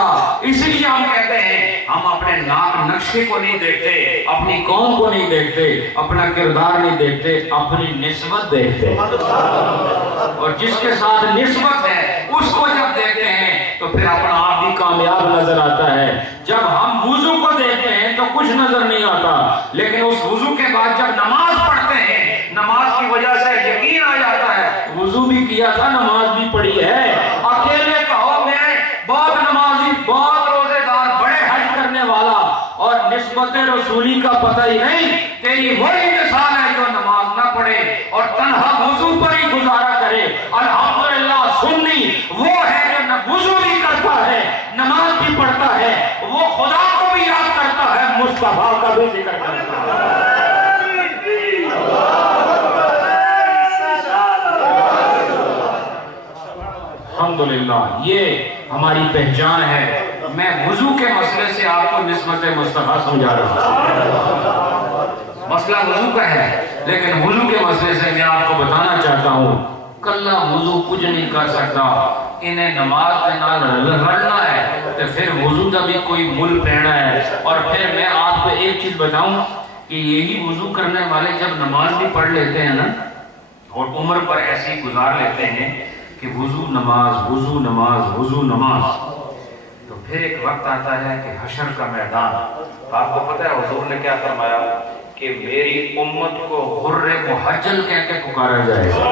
اسی لیے ہم کہتے ہیں ہم اپنے ناک نقشے کو نہیں دیکھتے، اپنی قوم کو نہیں دیکھتے، اپنا کردار نہیں دیکھتے، اپنی نسبت دیکھتے، اور جس کے ساتھ نسبت ہے اس کو جب دیکھتے ہیں تو پھر اپنا آپ بھی کامیاب نظر آتا ہے۔ جب ہم وضو کو دیکھتے ہیں تو کچھ نظر نہیں آتا، لیکن اس وضو کے بعد جب نماز پڑھتے ہیں نماز کی وجہ سے یقین آ جاتا ہے وضو بھی کیا تھا، نماز بھی پڑھی ہے۔ اکیلے کہو میں بہت نمازی، بہت روزے دار، بڑے حج کرنے والا، اور نسبت رسولی کا پتہ ہی نہیں، تیری وہی مثال ہے جو نماز نہ پڑھے اور تنہا وضو پر ہی گزارا کرے۔ الحمدللہ سنی وہ ہے جو نہ وضو بھی کرتا ہے، نماز بھی پڑھتا ہے، وہ خدا کو بھی یاد کرتا ہے، مصطفیٰ کا بھی ذکر کرتا ہے۔ الحمدللہ یہ ہماری پہچان ہے۔ میں وضو کے مسئلے سے آپ کو نسبت مصطفیٰ سمجھا رہا ہوں، مسئلہ وضو کا ہے، لیکن وضو کے مسئلے سے میں آپ کو بتانا چاہتا ہوں کلہ وضو کچھ نہیں کر سکتا، انہیں نماز کے نال رلنا ہے تو پھر وضو کا بھی کوئی مل پہنا ہے۔ اور پھر میں آپ کو ایک چیز بتاؤں کہ یہی وضو کرنے والے جب نماز بھی پڑھ لیتے ہیں نا اور عمر پر ایسے گزار لیتے ہیں کہ وضو نماز وضو نماز وضو نماز، تو پھر ایک وقت آتا ہے کہ حشر کا میدان۔ آپ کو پتہ ہے حضور نے کیا فرمایا کہ میری امت کو حر محجل کہہ کے پکارا جائے گا۔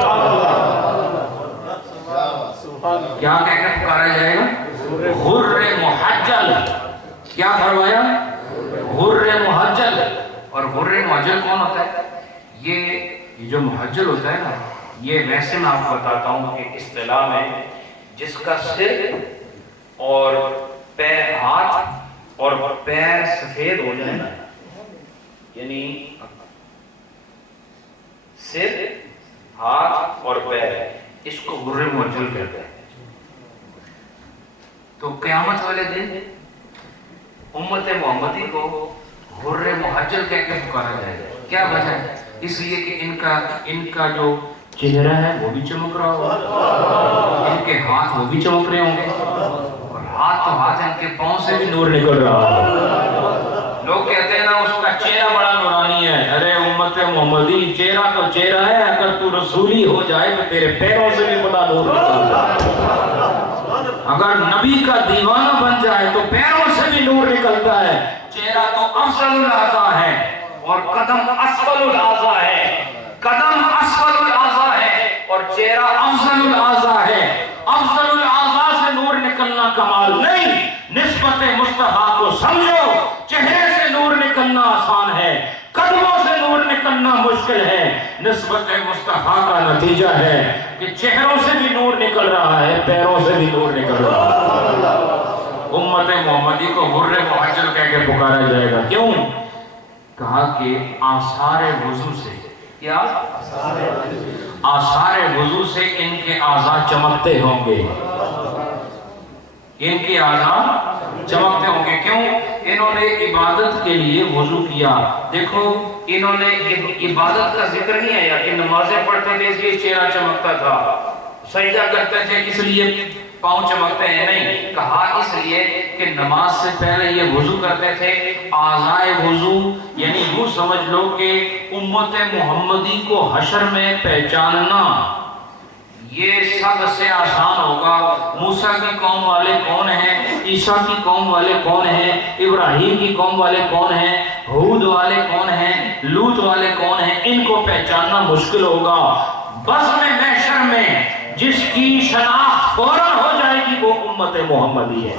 کیا کہہ کے پکارا جائے گا؟ حر محجل۔ کیا فرمایا؟ حر محجل۔ اور حر محجل کون ہوتا ہے؟ یہ جو محجل ہوتا ہے نا، یہ ویسے میں آپ کو بتاتا ہوں کہ اصطلاح میں جس کا سر اور پیر، ہاتھ اور پیر سفید ہو جائے نا، یعنی سر، ہاتھ اور پیر، اس کو حر محجل کہتے ہیں۔ تو قیامت والے دن امت محمدی کو حر محجل کہہ کے پکارا جائے گا۔ کیا وجہ ہے؟ اس لیے کہ ان کا جو چہرہ ہے وہ بھی چمک رہا ہوگا، ان کے ہاتھ وہ بھی چمک رہے ہوں گے، اور ہاتھ تو ہاتھ، ان کے پاؤں سے بھی نور نکل رہا ہوگا۔ لوگ کہتے ہیں نا اس کا چہرہ بڑا نورانی ہے، ارے امت محمدی چہرہ تو چہرہ ہے، اگر تو رسولی ہو جائے تو تیرے پیروں سے بھی بڑا نور نکلتا ہے، اگر نبی کا دیوانہ بن جائے تو پیروں سے بھی نور نکلتا ہے۔ چہرہ تو افضل الاعضاء ہے اور قدم اسفل الاعضاء ہے، قدم اسفل الاعضاء ہے اور چہرہ افضل الاعضاء ہے۔ افضل الاعضاء سے نور نکلنا کمال نہیں، نسبت مصطفیٰ کو سمجھو۔ چہرے سے نور نکلنا آسان ہے، قدموں سے نور نکلنا مشکل ہے۔ نسبت مصطفیٰ کا نتیجہ ہے کہ چہروں سے بھی نور نکل رہا ہے، پیروں سے بھی نور نکل رہا ہے۔ امت محمدی کو حر محجل کہہ کے پکارا جائے گا۔ کیوں؟ کہا کہ آثار وضو سے، کیا؟ آثار وضو سے ان کے اعضاء چمکتے ہوں گے، ان کے اعضاء چمکتے ہوں گے۔ کیوں؟ انہوں نے عبادت کے لیے وضو کیا۔ دیکھو انہوں نے عبادت کا ذکر نہیں آیا کہ نمازیں پڑھتے تھے اس لیے چہرہ چمکتا تھا، سجدہ کرتے تھے اس لیے پاؤں چمکتے ہیں، نہیں، کہا اس لیے کہ نماز سے پہلے یہ وضو کرتے تھے۔ اعضائے وضو یعنی یوں سمجھ لو کہ امت محمدی کو حشر میں پہچاننا یہ سب سے آسان ہوگا۔ موسیٰ کی قوم والے کون ہیں، عیسیٰ کی قوم والے کون ہیں، ابراہیم کی قوم والے کون ہیں، ہود والے کون ہیں، لوط والے کون ہیں، ان کو پہچاننا مشکل ہوگا۔ بزم محشر میں جس کی شناخت فوراً ہو جائے گی وہ امت محمدی ہے۔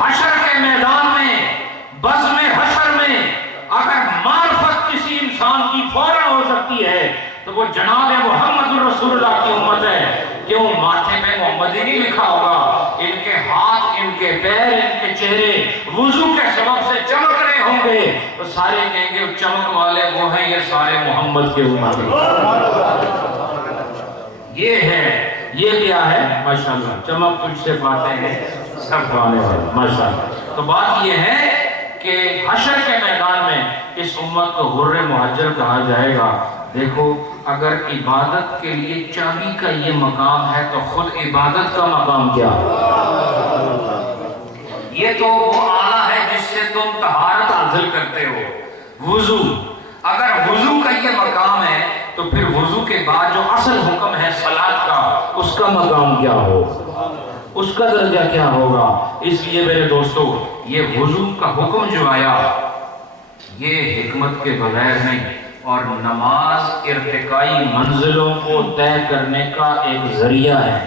حشر کے میدان میں، بزم حشر میں اگر معرفت کسی انسان کی فوراً ہو سکتی ہے تو وہ جناب محمد رسول اللہ کی امت ہے۔ کیوں؟ ماتھے پہ محمدی نہیں لکھا ہوگا، ان کے ہاتھ، ان کے پیر، ان کے چہرے وضو کے سبب سے چمک رہے ہوں گے، تو سارے کہیں گے چمک والے وہ ہیں، یہ سارے محمد کے امت ہیں۔ یہ ہے، یہ کیا ہے؟ ماشاءاللہ چمک تجھ سے پاتے ہیں سب پانے والے، ماشاءاللہ۔ تو بات یہ ہے کہ حشر کے میدان میں اس امت کو غر محجر کہا جائے گا۔ دیکھو اگر عبادت کے لیے چابی کا یہ مقام ہے تو خود عبادت کا مقام کیا ہے؟ یہ تو وہ آلہ ہے جس سے تم طہارت حاصل کرتے ہو، وضو۔ اگر وضو کا یہ مقام ہے تو پھر وضو کے بعد جو اصل حکم ہے صلاۃ کا، اس کا مقام کیا ہو، اس کا درجہ کیا ہوگا؟ اس لیے میرے دوستو یہ وضو کا حکم جو آیا یہ حکمت کے بغیر نہیں، اور نماز ارتقائی منزلوں کو طے کرنے کا ایک ذریعہ ہے۔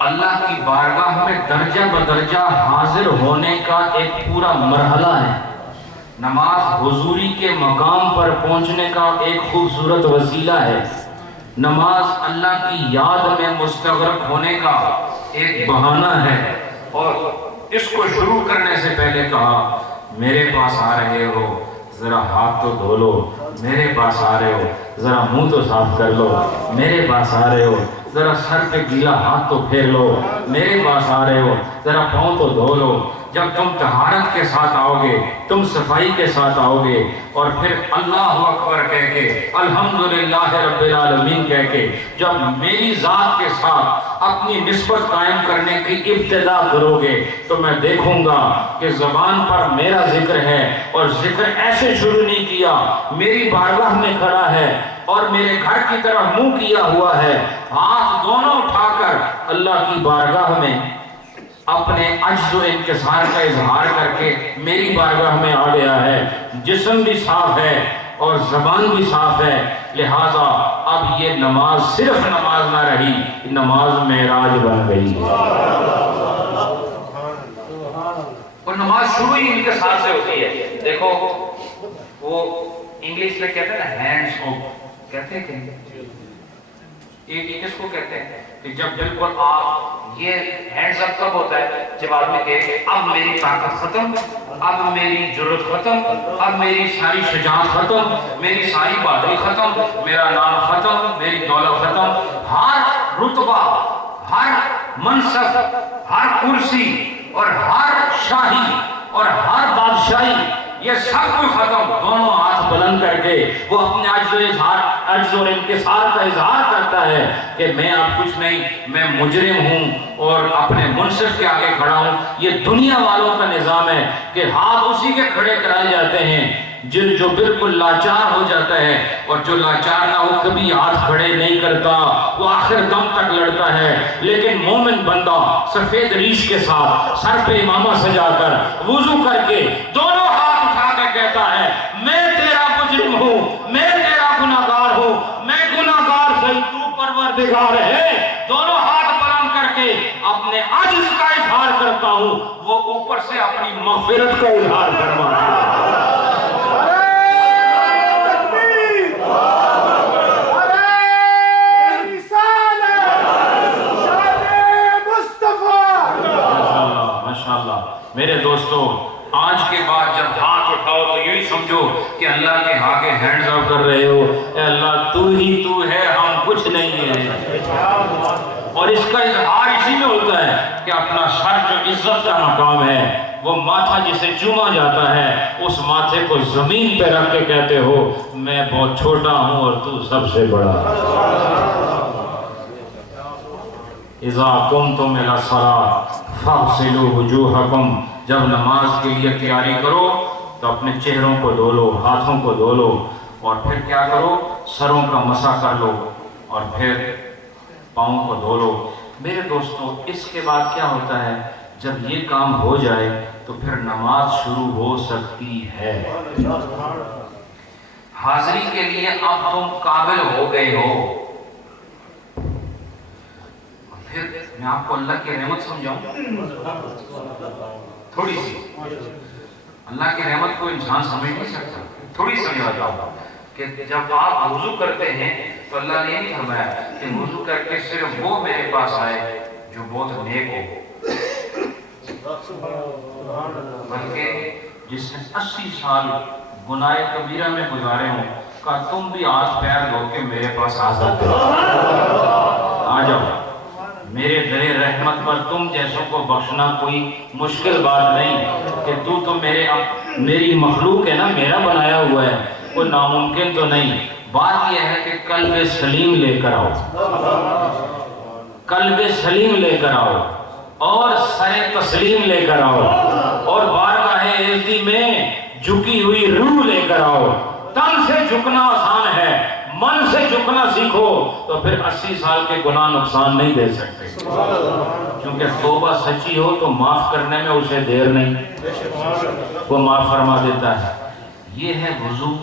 اللہ کی بارگاہ میں درجہ بدرجہ حاضر ہونے کا ایک پورا مرحلہ ہے۔ نماز حضوری کے مقام پر پہنچنے کا ایک خوبصورت وسیلہ ہے۔ نماز اللہ کی یاد میں مستغرق ہونے کا ایک بہانہ ہے۔ اور اس کو شروع کرنے سے پہلے کہا میرے پاس آ رہے ہو ذرا ہاتھ تو دھو لو، میرے پاس آ رہے ہو ذرا منہ تو صاف کر لو، میرے پاس آ رہے ہو ذرا سر پہ گیلا ہاتھ تو پھیر لو، میرے پاس آ رہے ہو ذرا پاؤں تو دھو لو۔ جب تم طہارت کے ساتھ آؤ گے، تم صفائی کے ساتھ آؤ گے، اور پھر اللہ اکبر کہہ کے الحمدللہ رب العالمین کہہ کے جب میری ذات کے ساتھ اپنی نسبت قائم کرنے کی ابتدا کرو گے تو میں دیکھوں گا کہ زبان پر میرا ذکر ہے، اور ذکر ایسے شروع نہیں کیا، میری بارگاہ میں کھڑا ہے اور میرے گھر کی طرف منہ کیا ہوا ہے، ہاتھ دونوں اٹھا کر اللہ کی بارگاہ میں اپنے عجز و انکسار کا اظہار کر کے میری بارگاہ میں آ گیا ہے۔ جسم بھی صاف ہے اور زبان بھی صاف ہے، لہٰذا اب یہ نماز صرف نماز نہ رہی، نماز معراج بن گئی۔ اور نماز شروع ہی انکسار سے ہوتی ہے۔ دیکھو وہ انگلش میں کہتے ہیں نا ہینڈز اپ، کہتے ہیں کہ یہ کس کو کہتے ہیں کہ جب بالکل آپ یہ ہینڈز اپ کب ہوتا ہے؟ جب آدمی کہے اب میری طاقت ختم، اب میری جرأت ختم، اب میری ساری شجاعت ختم، میری ساری بہادری ختم، میرا نام ختم، میری دولت ختم، ہر رتبہ، ہر منصب، ہر کرسی اور ہر شاہی اور ہر بادشاہی یہ سب کچھ ختم۔ دونوں ہاتھ بلند کر کے وہ اپنے عجز اور انکسار کا اظہار کرتا ہے کہ میں اب کچھ نہیں، میں مجرم ہوں اور اپنے منصف کے آگے کھڑا ہوں۔ یہ دنیا والوں کا نظام ہے کہ ہاتھ اسی کے کھڑے کرائے جاتے ہیں جو بالکل لاچار ہو جاتا ہے، اور جو لاچار نہ ہو کبھی ہاتھ کھڑے نہیں کرتا، وہ آخر دم تک لڑتا ہے۔ لیکن مومن بندہ سفید ریش کے ساتھ سر پہ امامہ سجا کر وضو کر کے دونوں ہاتھ اٹھا کے کہتا ہے میں تیرا مجرم ہوں، میں تیرا گناہگار ہوں، میں گناہگار صحیح تو پروردگار ہے، دونوں ہاتھ بلند کر کے اپنے عجز کا اظہار کرتا ہوں، وہ اوپر سے اپنی مغفرت کا اظہار فرماتا ہے۔ میرے دوستو آج کے بعد جب ہاتھ اٹھاؤ تو یوں ہی سمجھو کہ اللہ کے آگے ہینڈز اپ کر رہے ہو، اے اللہ تو ہی تو ہے، ہم کچھ نہیں ہیں۔ اور اس کا اظہار اسی میں ہوتا ہے کہ اپنا سر جو عزت کا مقام ہے، وہ ماتھا جسے چوما جاتا ہے، اس ماتھے کو زمین پہ رکھ کے کہتے ہو میں بہت چھوٹا ہوں اور تو سب سے بڑا۔ اذا قمتم الی الصلاۃ فاغسلوا وجوہکم، جب نماز کے لیے تیاری کرو تو اپنے چہروں کو دھو لو، ہاتھوں کو دھو لو، اور پھر کیا کرو، سروں کا مسح کر لو اور پھر پاؤں کو دھو لو۔ میرے دوستو، اس کے بعد کیا ہوتا ہے؟ جب یہ کام ہو جائے تو پھر نماز شروع ہو سکتی ہے۔ حاضری کے لیے اب تم قابل ہو گئے ہو۔ پھر میں آپ کو اللہ کی رحمت سمجھاؤں تھوڑی سی۔ اللہ کی رحمت کو انسان سمجھ نہیں سکتا، تھوڑی سمجھاتا ہوں کہ جب آپ وضو کرتے ہیں تو اللہ نے نہیں فرمایا کہ وضو کر کے صرف وہ میرے پاس آئے جو بہت نیک ہو، بلکہ جس نے 80 سال گناہ کبیرہ میں گزارے ہوں، کہا تم بھی ہاتھ پیر دھو کے میرے پاس آ سکتے ہو، آ جاؤ میرے در رحمت پر۔ تم جیسوں کو بخشنا کوئی مشکل بات نہیں کہ تو میری مخلوق ہے نا، میرا بنایا ہوا ہے، کوئی ناممکن تو نہیں۔ بات یہ ہے کہ قلب سلیم لے کر آؤ، قلب سلیم لے کر آؤ، اور سر تسلیم لے کر آؤ، اور بارگاہ عزتی میں جھکی ہوئی روح لے کر آؤ۔ تن سے جھکنا آسان ہے، من سے جھکنا سیکھو تو پھر 80 سال کے گناہ نقصان نہیں دے سکتے، کیونکہ توبہ سچی ہو تو معاف کرنے میں اسے دیر نہیں، وہ معاف فرما دیتا ہے۔ یہ ہے وضو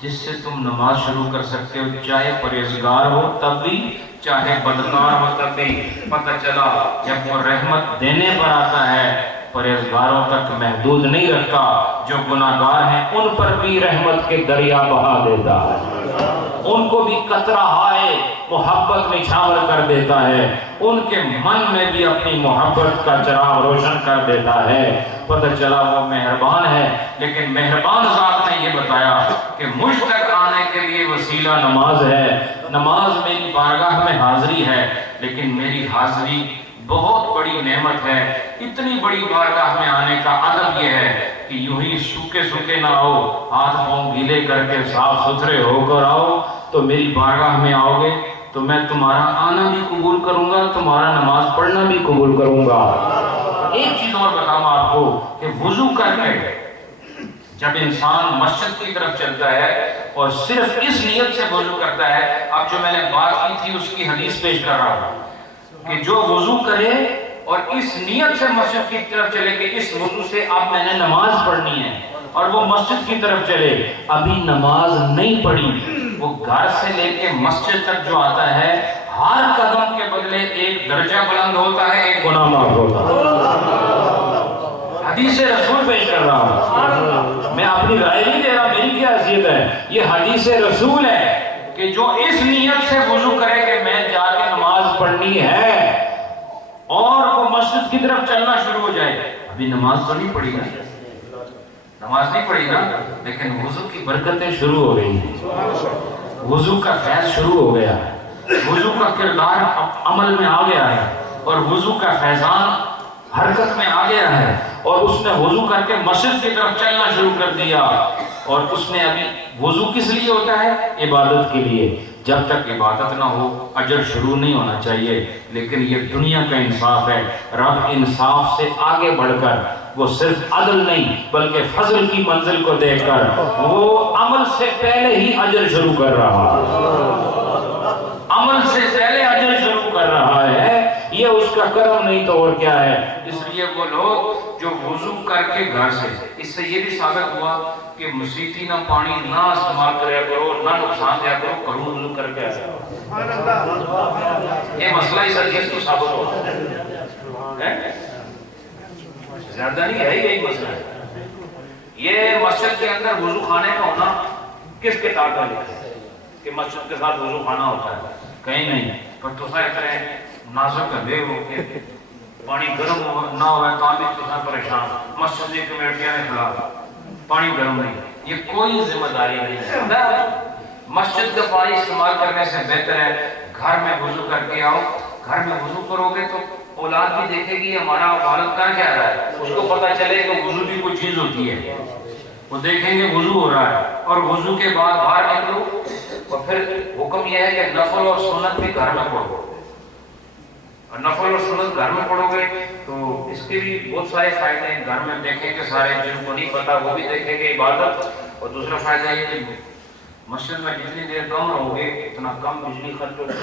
جس سے تم نماز شروع کر سکتے ہو، چاہے پرہیزگار ہو تب بھی، چاہے بدکار ہو تب بھی۔ پتہ چلا جب وہ رحمت دینے پر آتا ہے پرہیزگاروں تک محدود نہیں رکھتا، جو گناہگار ہیں ان پر بھی رحمت کے دریا بہا دیتا ہے، ان کو بھی قطرہ ہائے محبت نچھاور کر دیتا ہے، ان کے من میں بھی اپنی محبت کا چراغ روشن کر دیتا ہے۔ پتہ چلا وہ مہربان ہے، لیکن مہربان ذات نے یہ بتایا کہ مجھ تک آنے کے لیے وسیلہ نماز ہے۔ نماز میری بارگاہ میں حاضری ہے، لیکن میری حاضری بہت بڑی نعمت ہے۔ اتنی بڑی بارگاہ میں آنے کا ادب یہ ہے کہ یوں ہی سوکھے سوکھے نہ آؤ، ہاتھ پاؤں گیلے کر کے صاف ستھرے ہو کر آؤ، تو میری بارگاہ میں آؤ گے تو میں تمہارا آنا بھی قبول کروں گا، تمہارا نماز پڑھنا بھی قبول کروں گا۔ ایک چیز اور بتاؤں آپ کو کہ وضو کر کے جب انسان مسجد کی طرف چلتا ہے اور صرف اس نیت سے وضو کرتا ہے، اب جو میں نے بات کی تھی اس کی حدیث پیش کر رہا ہوں کہ جو وضو کرے اور اس نیت سے مسجد کی طرف چلے کہ اس وضو سے اب میں نے نماز پڑھنی ہے، اور وہ مسجد کی طرف چلے، ابھی نماز نہیں پڑھی، وہ گھر سے لے کے مسجد تک جو آتا ہے ہر قدم کے بدلے ایک درجہ بلند ہوتا ہے، ایک گناہ معاف ہوتا ہے۔ حدیث رسول پیش کر رہا ہوں، میں اپنی رائے نہیں دے رہا، میری کیا حیثیت ہے، یہ حدیث رسول ہے کہ جو اس نیت سے وضو کرے کہ میں جا کے نماز پڑھنی ہے اور وہ مسجد کی طرف چلنا شروع ہو جائے، ابھی نماز تو نہیں پڑھی نا، نماز نہیں پڑھی نا، لیکن وضو کی برکتیں شروع ہو گئی ہیں، وضو کا فیض شروع ہو گیا ہے، وضو کا کردار عمل میں آ گیا ہے، اور وضو کا فیضان حرکت میں آ گیا ہے، اور اس نے وضو کر کے مسجد کی طرف چلنا شروع کر دیا، اور اس نے ابھی وضو کس لیے ہوتا ہے؟ عبادت کے لیے۔ جب تک عبادت نہ ہو اجر شروع نہیں ہونا چاہیے، لیکن یہ دنیا کا انصاف ہے۔ رب انصاف سے آگے بڑھ کر وہ صرف عدل نہیں بلکہ فضل کی منزل کو دیکھ کر وہ عمل سے پہلے ہی اجر شروع کر رہا ہے، عمل سے پہلے اجر شروع کر رہا ہے۔ یہ اس کا کرم نہیں تو اور کیا ہے۔ اس لیے وہ لوگ جو وضو کر کے گھر سے، اس سے یہ بھی ثابت ہوا کہ مسیتی نہ پانی نہ استعمال کریا کرو، نہ نقصان دیا کرو، کرو وضو کر کے آیا۔ یہ مسئلہ اس حدیث کو ثابت ہوا ہے، زیادہ نہیں ہے، یہی مسئلہ ہے۔ یہ مسجد کے اندر وضو خانے کا ہونا کس کتاب میں لکھا ہے کہ مسجد کے ساتھ وضو خانہ ہوتا ہے؟ کہیں نہیں۔ پر تو اتنے نازک ہے ہو کے پانی گرم نہ ہوا تو بھی تو پریشان، مسجد کی کمیٹیاں نے خلاف، پانی گرم نہیں، یہ کوئی ذمہ داری نہیں ہے۔ مسجد کا پانی استعمال کرنے سے بہتر ہے گھر میں وضو کر کے آؤ، گھر میں وضو کرو گے تو اولاد بھی دیکھے گی ہمارا والد کہاں جا رہا ہے، اس کو پتہ چلے کہ وضو بھی کوئی چیز ہوتی ہے، وہ دیکھیں گے وضو ہو رہا ہے، اور وضو کے بعد باہر نکلو، اور پھر حکم یہ ہے کہ نفل اور سنت بھی گھر میں پڑھو، اور نفل اور سنت گھر میں پڑھو گے تو اس کے بھی بہت سارے فائدے ہیں، گھر میں دیکھیں کہ سارے جن کو نہیں پتا وہ بھی دیکھیں گے عبادت، اور دوسرا فائدہ یہ کہ مسجد میں جتنی دیر کم رہو گے اتنا کم بجلی خرچ ہوگی۔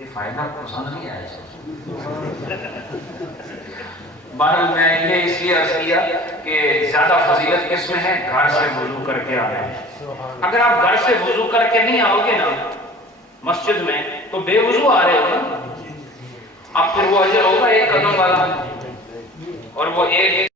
یہ فائدہ پسند نہیں آیا بہرحال میں یہ اس لیے عرض کیا کہ زیادہ فضیلت کس میں ہے، گھر سے وضو کر کے آنا ہے۔ اگر آپ گھر سے وضو کر کے نہیں آؤ گے نا مسجد میں تو بے وضو آ رہے ہو نا، اب پھر وہ اجر ہوگا ایک قدم والا، اور وہ ایک